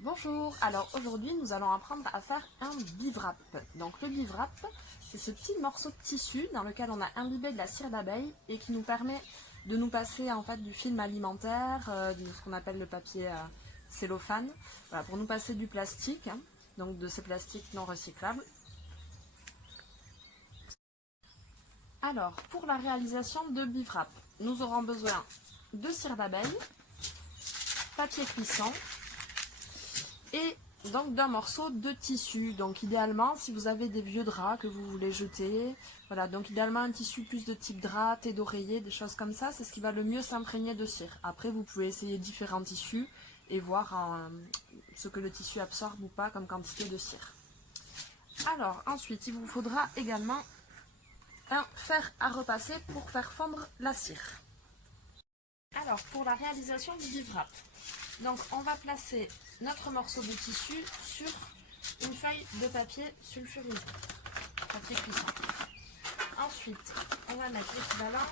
Bonjour, alors aujourd'hui nous allons apprendre à faire un bivwrap. Donc le bivwrap, c'est ce petit morceau de tissu dans lequel on a imbibé de la cire d'abeille et qui nous permet de nous passer en fait du film alimentaire, de ce qu'on appelle le papier cellophane, voilà, pour nous passer du plastique, donc de ces plastiques non recyclables. Alors pour la réalisation de bivwrap, nous aurons besoin de cire d'abeille, papier cuisson, et donc d'un morceau de tissu. Donc idéalement, si vous avez des vieux draps que vous voulez jeter, voilà, donc idéalement un tissu plus de type drap, thé d'oreiller, des choses comme ça, c'est ce qui va le mieux s'imprégner de cire. Après, vous pouvez essayer différents tissus et voir ce que le tissu absorbe ou pas comme quantité de cire. Alors ensuite, il vous faudra également un fer à repasser pour faire fondre la cire. Alors pour la réalisation du bivwrap, donc on va placer notre morceau de tissu sur une feuille de papier sulfurisé, papier cuisson. Ensuite, on va mettre l'équivalent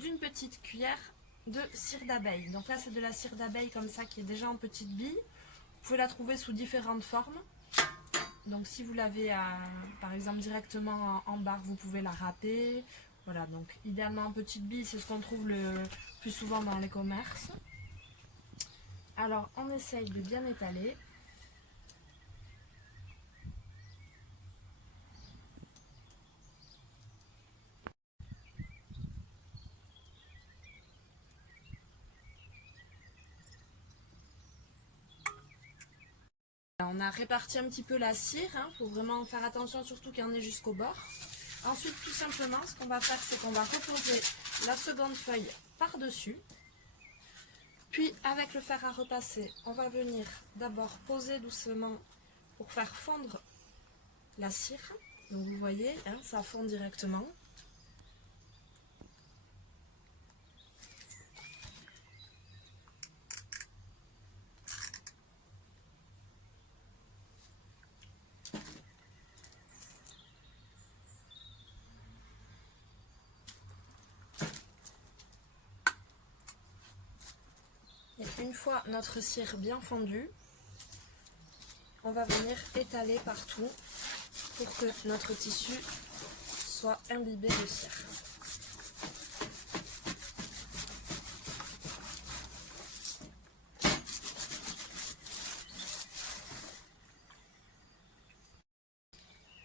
d'une petite cuillère de cire d'abeille. Donc là, c'est de la cire d'abeille comme ça qui est déjà en petites billes. Vous pouvez la trouver sous différentes formes. Donc si vous l'avez par exemple directement en barre, vous pouvez la râper. Voilà, donc idéalement en petites billes, c'est ce qu'on trouve le plus souvent dans les commerces. Alors on essaye de bien étaler. On a réparti un petit peu la cire, faut vraiment faire attention surtout qu'il y en ait jusqu'au bord. Ensuite, tout simplement, ce qu'on va faire, c'est qu'on va reposer la seconde feuille par-dessus. Puis, avec le fer à repasser, on va venir d'abord poser doucement pour faire fondre la cire. Donc vous voyez, ça fond directement. Et une fois notre cire bien fondue, on va venir étaler partout pour que notre tissu soit imbibé de cire.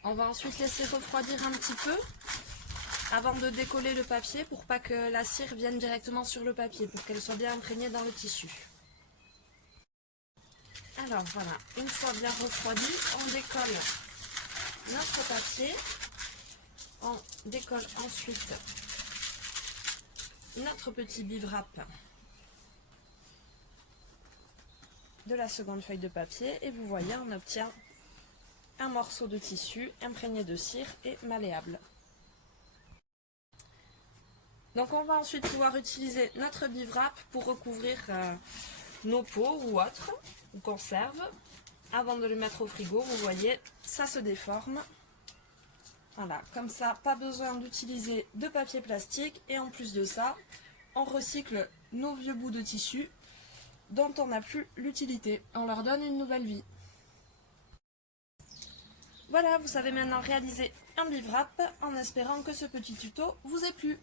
On va ensuite laisser refroidir un petit peu avant de décoller le papier pour pas que la cire vienne directement sur le papier, pour qu'elle soit bien imprégnée dans le tissu. Alors voilà, une fois bien refroidi, on décolle notre papier, on décolle ensuite notre petit bivwrap de la seconde feuille de papier et vous voyez, on obtient un morceau de tissu imprégné de cire et malléable. Donc on va ensuite pouvoir utiliser notre bivwrap pour recouvrir nos pots ou autres, ou conserves. Avant de le mettre au frigo, vous voyez, ça se déforme. Voilà, comme ça, pas besoin d'utiliser de papier plastique. Et en plus de ça, on recycle nos vieux bouts de tissu dont on n'a plus l'utilité. On leur donne une nouvelle vie. Voilà, vous savez maintenant réaliser un bivwrap en espérant que ce petit tuto vous ait plu.